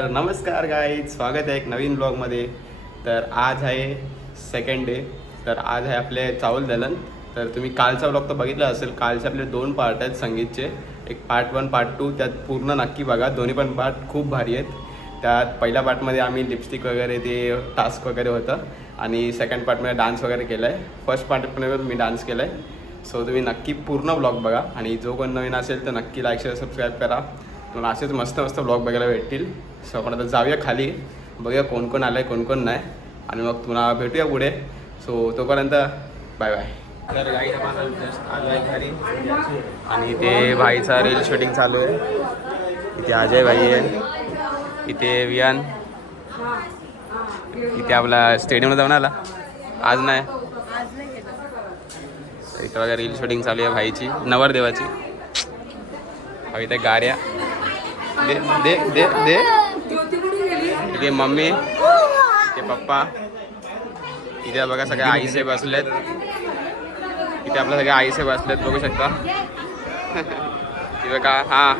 तर नमस्कार गाईज, स्वागत आहे एक नवीन ब्लॉगमध्ये. तर आज आहे सेकंड डे. तर आज आहे आपले चावल दलन. तर तुम्ही कालचा ब्लॉग तर बघितला असेल. कालचे आपले 2 पार्ट आहेत संगीतचे, एक पार्ट 1 पार्ट 2. त्यात पूर्ण नक्की बघा, दोन्ही पण पार्ट खूप भारी आहेत. त्यात पहिल्या पार्टमध्ये आम्ही लिपस्टिक वगैरे ते टास्क वगैरे होतं आणि सेकंड पार्टमध्ये डान्स वगैरे केला आहे. फर्स्ट पार्टमध्ये मी डान्स केला आहे. सो तुम्ही नक्की पूर्ण ब्लॉग बघा आणि जो कोण नवीन असेल तर नक्की लाईक शेअर सबस्क्राईब करा. तुम्हाला असेच मस्त मस्त ब्लॉग बघायला भेटतील. सो आपण आता जाऊया खाली, बघूया कोण कोण आलं आहे कोण कोण नाही आणि मग तुम्हाला भेटूया पुढे. सो तोपर्यंत बाय बाय. तर गाईड आलो आहे घरी आणि इथे भाईचा रील शूटिंग चालू आहे. इथे अजय भाई आहे, इथे वियान, इथे आपला स्टेडियमला जाऊन आला आज नाही. इथं बघा रील शूटिंग चालू आहे भाईची, नवरदेवाची. इथे गाड्या दे दे दे दे. इथे मम्मी, इथे पप्पा, इथे बघा सगळे आईसे बसलेत. इथे आपल्या सगळ्या आईसे बसलेत, बघू शकता. इथे बघा, हां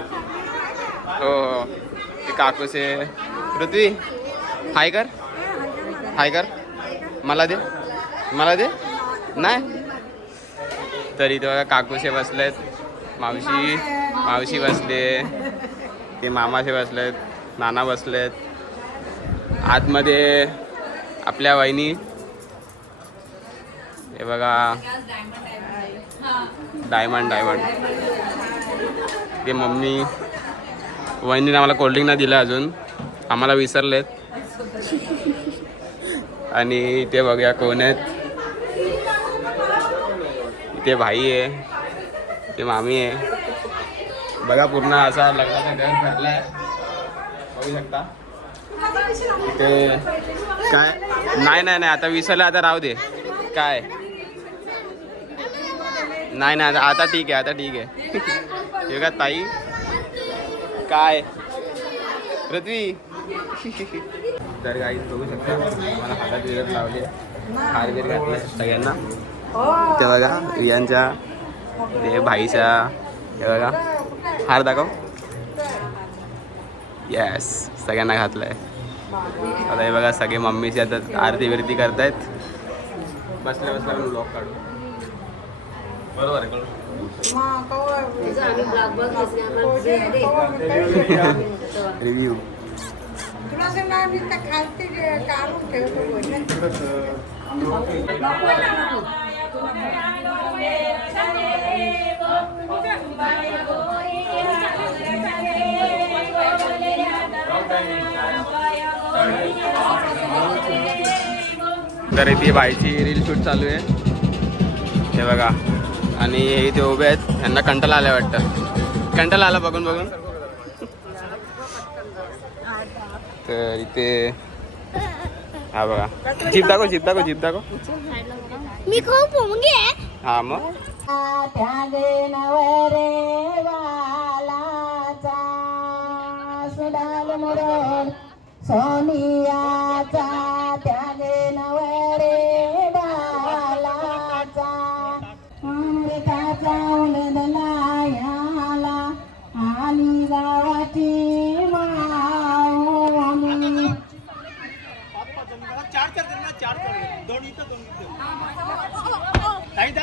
हो हो, ते काकूसे. पृथ्वी हाय कर, हाय कर. मला दे, मला दे. नाही तर इथे बघा काकूसे बसलेत, मावशी बसले, ते मामासे बसलेत, नाना बसलेत. आतमध्ये आपल्या वहिनी, हे बघा डायमंड. ते मम्मी. वहिनीने आम्हाला कोल्ड्रिंक नाही दिलं अजून, आम्हाला विसरलेत. आणि इथे बघूया कोण आहेत. इथे भाई आहे, इथे मामी आहे. बघा पूर्ण असा लग्नाचा घर भरला आहे, बघू शकता. इथे काय नाही नाही नाही, आता विसरलं, आता राहू दे. काय नाही नाही, आता ठीक आहे, आता ठीक आहे. हे बघा ताई, काय पृथ्वी. तर काही बघू शकता मला हातात विरत लावले, हार बीर घातले सगळ्यांना. ते बघा रियांच्या, ते भाईच्या, हे बघा हार दाखव. येस, सगळ्यांना घातलंय. आता हे बघा सगळे मम्मीची आता आरती बिरती करतायत. बसल्या बसल्या ब्लॉग काढू. बरोबर आहे, रिव्ह्यू. तर इथे बाईची रील शूट चालू आहे, हे बघा. आणि हे इथे उभे आहेत, यांना कंटाळा आलाय वाटतं. कंटाळा आला बघून बघून. तर इथे हा बघा, जीप दाखव, जीप दाखव, जीप दाखव. मी खूप मुंगी आहे. हा मग सोनियाचा त्यागे नवरे बालाचा अमृताचा उलदलायाला आली गावाची माऊली.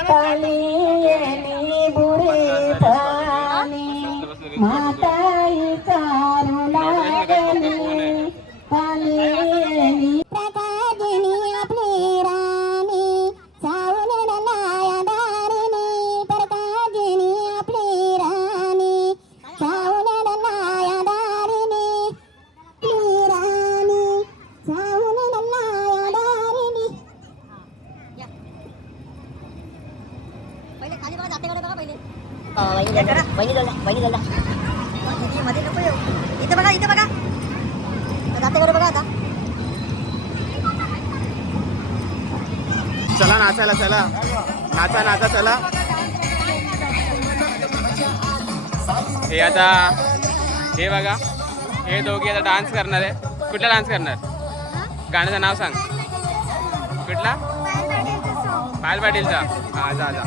पाणी बुरे पाणी माताई चारू लागली. पाणी प्रकाशिनी आपली राणी सावलेला लाया दारिणी. प्रकाशिनी आपली राणी सावलेला लाया दारिणी. आपली राणी सावलेला लाया दारिणी. पहिले खाली बघा, जाते बघा पहिले. वहिनी जोडला मध्ये नको येऊ. इथे बघा, इथे बघा, जाते बघा आता. चला नाचायला, चला नाचा नाचा चला. हे आता हे बघा, हे दोघे आता डान्स करणार आहे. कुठला डान्स करणार? गाण्याचं नाव सांग. कुठला? पायल पाटीलचा. हा जा जा.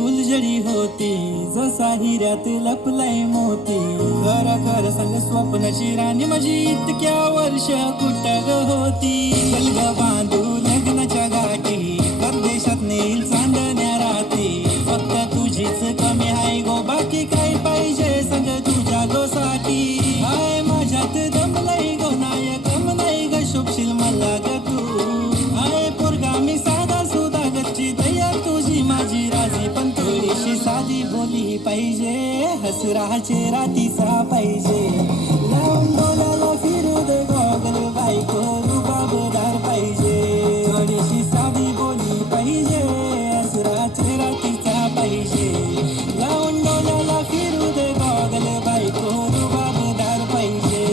फुलझडी होती जसा हिऱ्यात लपलाय मोती खरं खरं सांग स्वप्नाची राणी माझी इतक्या वर्ष कुठं ग होती चल ग बांधू लग्नाच्या गाठी परदेशात नेईल चांदण्या राती फक्त तुझीच कमी आहे गो बाकी काय पाहिजे सांग तुझ्या लोसाठी हाय माझ्यात दम नाही गो नायकम नाही ग शोभशील मला ग तू हाय पोरगा मी साधा सुधा गच्ची तयार तुझी माझी राजी पण थोडीशी साधी बोली पाहिजे हसराचे रातीचा पाहिजे लावून डोळ्याला फिरू दे गॉगल बायको रुबाबदार पाहिजे थोडीशी साधी बोली पाहिजे हसराचे रातीचा पाहिजे लावून डोळ्याला फिरू दे गॉगल बायको रुबाबदार पाहिजे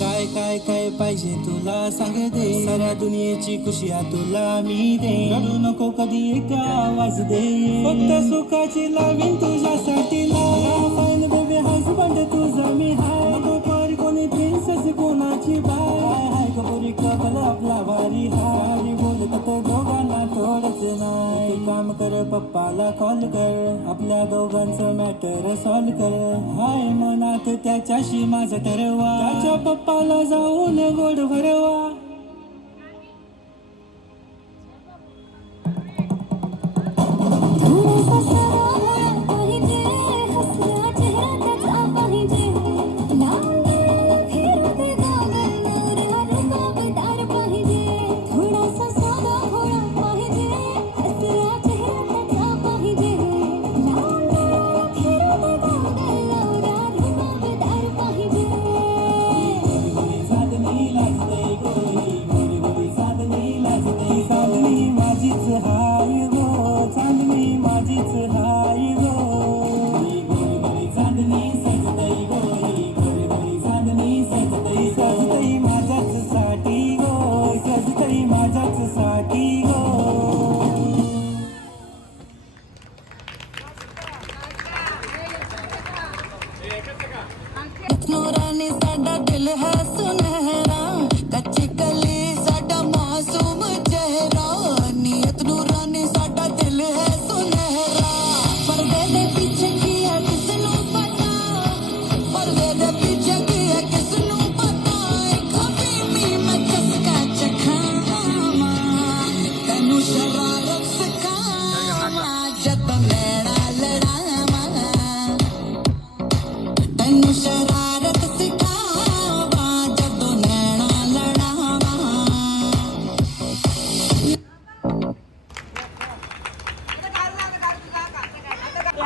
काय काय काय पाहिजे तुला सांग दे साऱ्या दुनियेची खुशिया तुला मी दे रडू नको कधी एक आवाज दे फक्त सुखाची लावीन तुझ्यासाठी लाईन बेबी हजबंड तुझा मी हाय नको कर कोणी प्रिन्सेस कोणाची बाय हाय कबरी कबल आपला वारी हारी बोलत तर दोघांना थोडंच नाही काम कर पप्पाला कॉल कर आपल्या दोघांचं मॅटर सॉल्व कर हाय मनात त्याच्याशी माझं ठरवा त्याच्या पप्पाला जाऊन गोड भरवा नूरानी साडा दिल है सुनहरा कच्ची कली साडा मासूम चेहरा नियत नूरानी साडा दिल है सुनहरा पर्दे दे पीछे किया किसनू पता पर्दे दे पीछे किया किसनू पता कभी भी मैं चस्का चखामा तनु शरारत सिखामा जब मेरा लड़ामा तनु शरारत सिखावा जदों नैना लड़ावा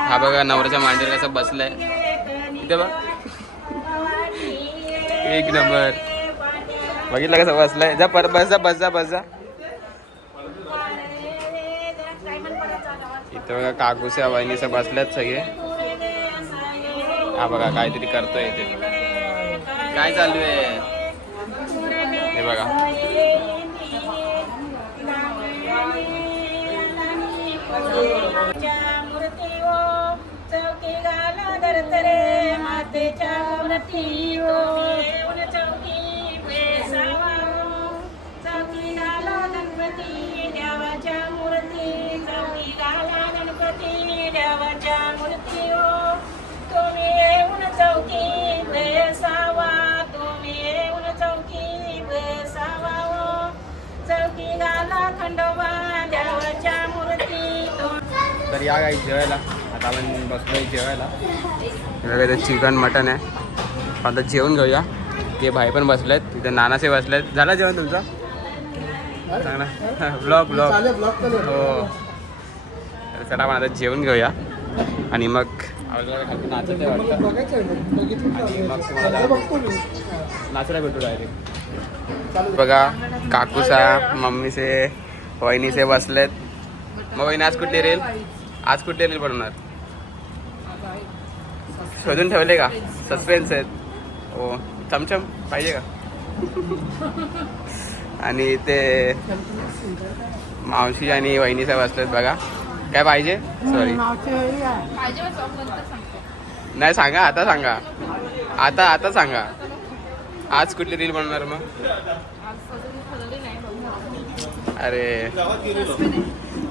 हा बघा नवऱ्याच्या मांडीवर कसं बसलाय इथे बघ एक नंबर बघितलं कसं बसलाय जा पर बस जा बस जा बस जा इथं बघा काकूच्या वहिनीचं बसल्यात सगळे हा बघा काहीतरी करतोय इथे काय चालू आहे हे बघा चौकी गाला धरतरे मातेच्या मूर्ती चौकी बेसावा चौकी गाला गणपती देवाच्या मूर्ती चौकी गाला गणपती देवाच्या मूर्ती तुम्ही येऊन चौकी बेसावा तुम्ही येऊन चौकी बेसावा चौकी गाला खंडोबा देवाच्या मूर्ती तर या काही जेवायला आता आपण बसलोय जेवायला बघा इथं चिकन मटन आहे आता जेवून घेऊया ते भाई पण बसलेत तिथे नानाचे बसलेत झालं जेवण तुमचं चांगला ब्लॉग हो तर चला आपण आता जेवून घेऊया आणि मग नाचत आणि मग तुम्हाला नाचायला भेटू डायरेक्ट बघा काकूचा मम्मीचे वहिनीचे बसलेत मग वहिनी आज कुठली रील आज कुठली रील बनवणार शोधून ठेवले का सस्पेन्स आहेत हो चमचम पाहिजे का आणि ते मावशी आणि वहिनीचा बसलेत बघा काय पाहिजे सॉरी नाही सांगा आता सांगा आता सांगा आज कुठली रील बनवणार मग अरे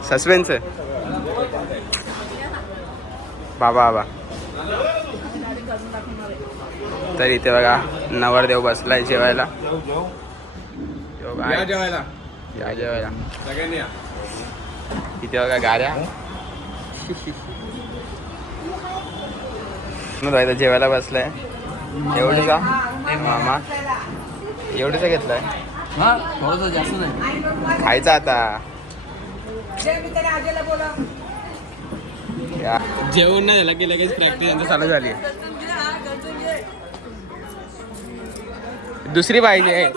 सस्पेन्स आहे बाबा बाबा. तर इथे बघा नवरदेव बसलाय जेवायला. या जेवायला या जेवायला. सगळ्यांनी या. इथे बघा गाड्या. इथं जेवायला बसलाय. एवढीचा मामा एवढीचा घेतलाय. हा थोडंसं जास्त नाही खायचा आता. जेवण नाही झालं की लगेच प्रॅक्टिस यांची चालू झाली. दुसरी पाहिजे.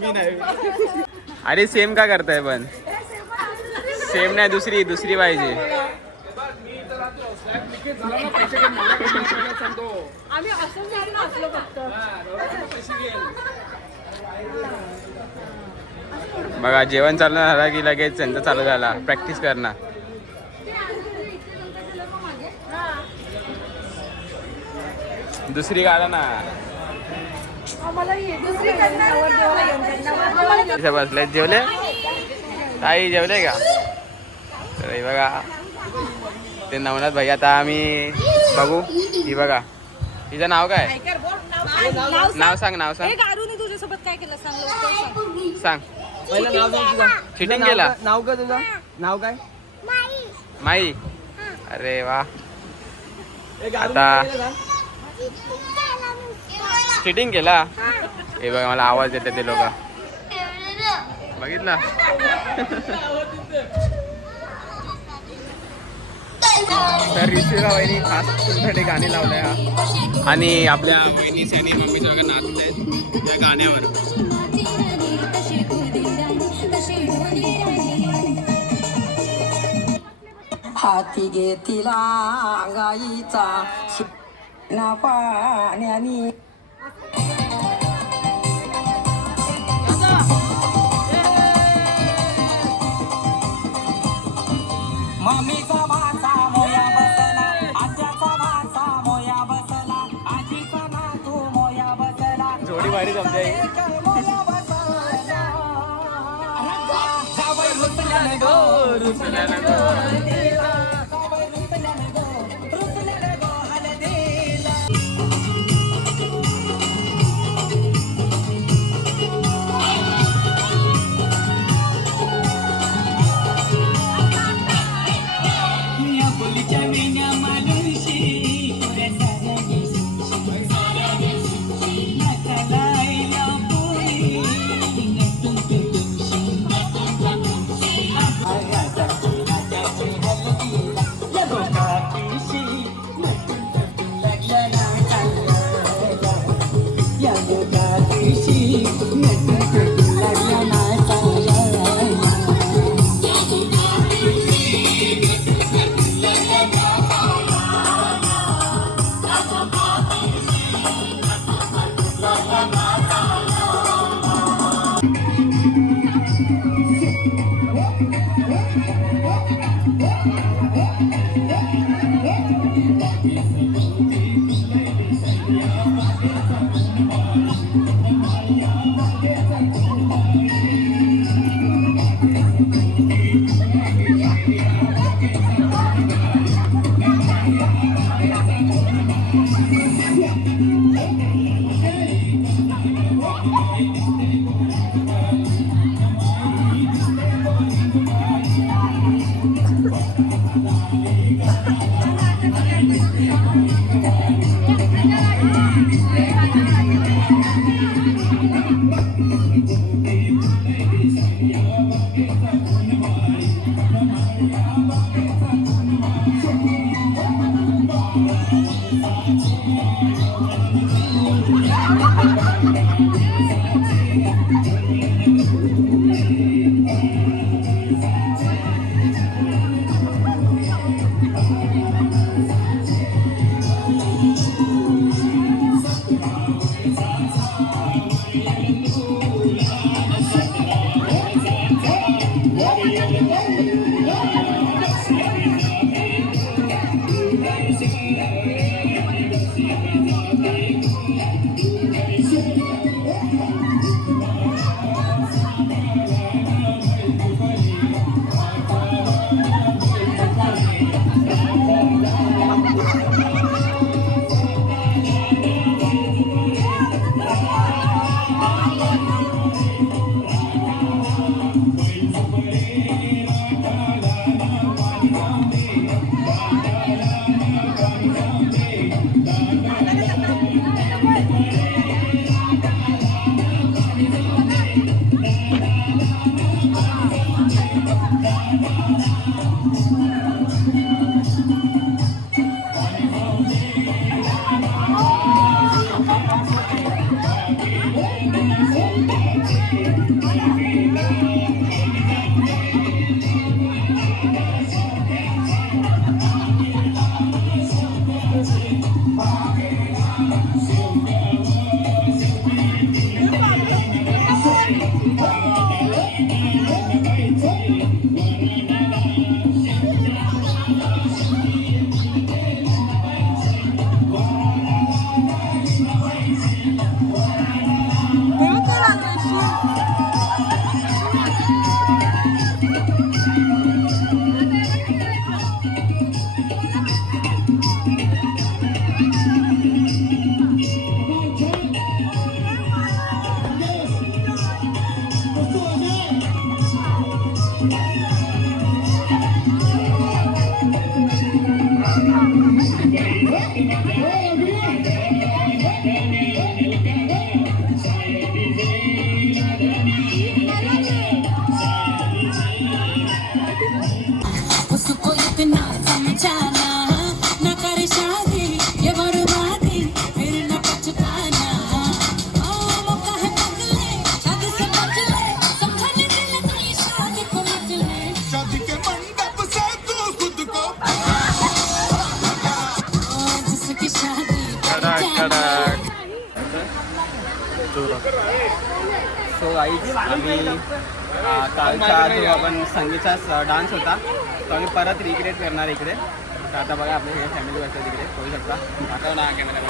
मी नाही. अरे सेम का करताय पण. सेम नाही दुसरी पाहिजे. आम्ही असंच जाऊन असलो फक्त. बघा जेवण चालू झालं की लगेच त्यांचा चालू झाला प्रॅक्टिस करणं. दुसरी काढा ना. बसले जेवले. ताई जेवले का. तर हे बघा ते नवनाथ भाई. आता आम्ही बघू. ही बघा तिचं नाव काय. नाव सांग. नाव सांग. तुझ्यासोबत काय केलं सांग. सांग. पहिलं नाव सांग तुझं. चिटिंग केला. नाव काय तुझं. नाव काय. माई. अरे वा. आता चिटिंग केला. हे बघा मला आवाज देते ते लोक. बघितला. तर ऋषीरा वहिनी खास तुमच्यासाठी गाणी लावलंय हा. आणि आपल्या वहिनीचे आणि मम्मीचं वगैरे नाचत आहेत त्या गाण्यावर. हाती घेतिला गाईचा ना पाण्यानी. मम्मीचा भाचा मोया बसला, आज्याचा भाचा मोया बसला, आजीचा नातू मोया बसला. जोडी भारी जमते. मोया बसला. जावई रुसल्यानं गो, रुसल्यानं गो हळदीला. जावई रुसल्यानं गो, रुसल्यानं गो हळदीला. या बोलीच्या वेण्या मालुशी, पुऱ्या साऱ्या देशी. नटलायला पोरी, नटून पेटूनशी. आगाची हलकीला, या गोकाकीशी, नटून पेटून लागल्या ना चालला. या गोकाकीशी, नटून पेटून लागल्या ना चालला. उसको इतना समझाना न करे शादी ये बर्बादी फिर न पछताना मौका है बदले शादी से बच ले समझने दिल की शादी को मत ले शादी के मंडप से तू खुद को जिसकी शादी सो गाईज आम्ही कालचा जो आपण संगीतचा डान्स होता तो आम्ही परत रिक्रिएट करणार इकडे. तर आता बघा आपले हे फॅमिली बसतात तिकडे होऊ शकता आता ना कॅमेरा.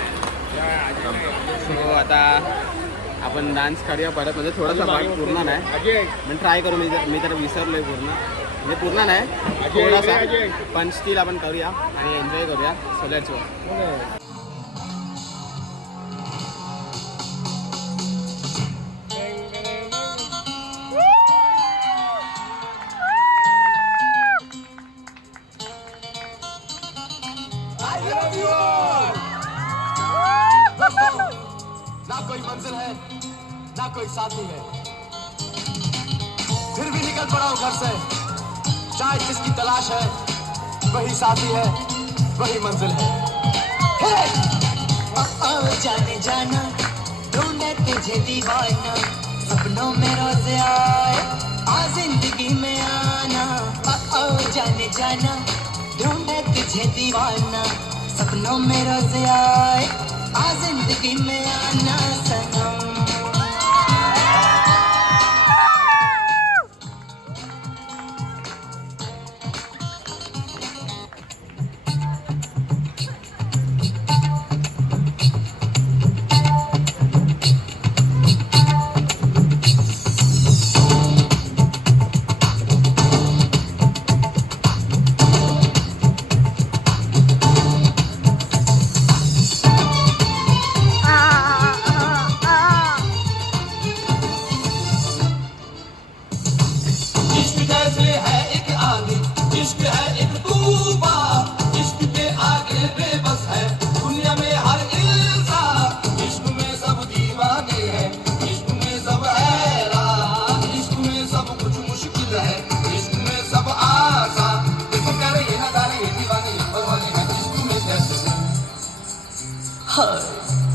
सो आता आपण डान्स करूया परत, म्हणजे थोडासा भाग पूर्ण नाही पण ट्राय करू. मी तर विसरलो आहे पूर्ण, म्हणजे पूर्ण नाही थोडासा, पण स्टील आपण करूया आणि एन्जॉय करूया. So let's go. ना कोई मंजिल है ना कोई साथी है, फिर भी निकल पड़ा हूं घर से. शायद जिसकी तलाश है वही साथी है, वही मंजिल है. जाने जाना ढूंढे तुझे दीवाना, सपनों में रोज आए आ जिंदगी में आना. जाने जाना ढूंढे तुझे दीवाना, सपनों में रोज आए आ जिंदगी में आना सनम.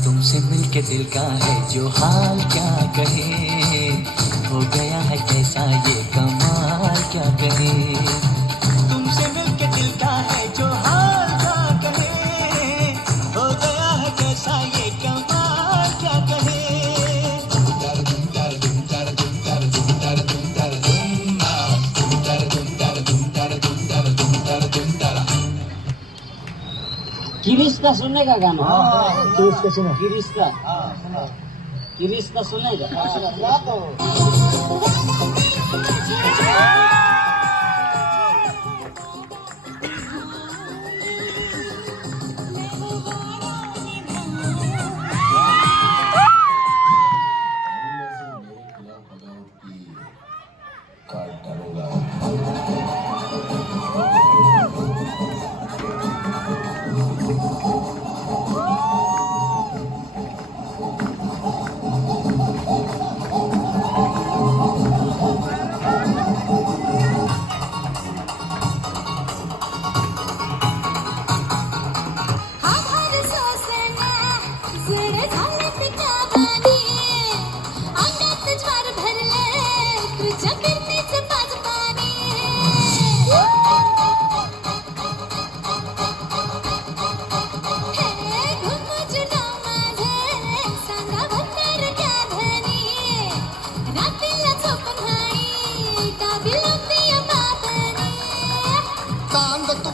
तुमसे मिलके दिल का है जो हाल क्या कहे, हो गया है कैसा ये कमाल क्या कहे. तुमसे मिलके दिल का है जो हाल क्या कहे, हो गया है कैसा ये कमाल क्या कहे. किरिश्ता सुनने का गाना. किरिश्ता सुनो. किरिश्ता सुनने का.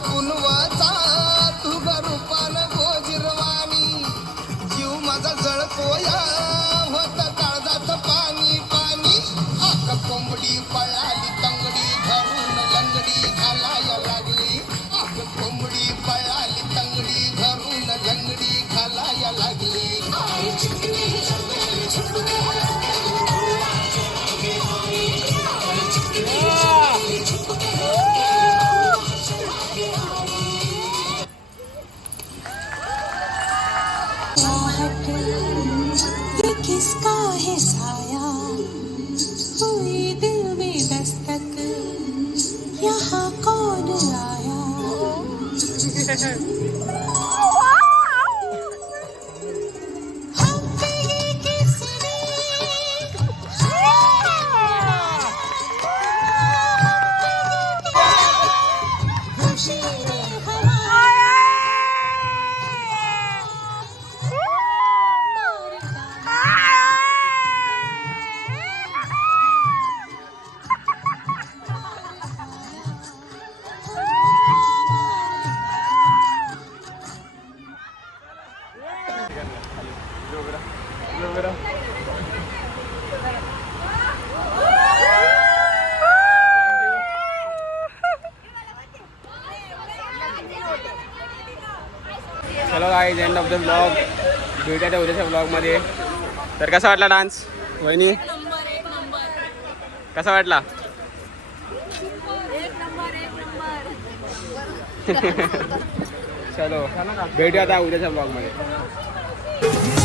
कुनवाचा तुझा रूपान गोजिरवाणी जीव माझा जळतोया होत काळजात पाणी पाणी आक कोंबडी पळाली तंगडी धरून लंगडी घालाया लागली आक कोंबडी पळाली तंगडी धरून लंगडी घालाया लागली ये किसका है साया हुई दिल में दस्तक यहाँ कौन आया हम पे ये किसने खुशी चलो guys end of the blog भेटूया त्या उद्याच्या ब्लॉगमध्ये. तर कसा वाटला डान्स वहिनी? कसा वाटला? चलो भेटूया आता उद्याच्या ब्लॉगमध्ये.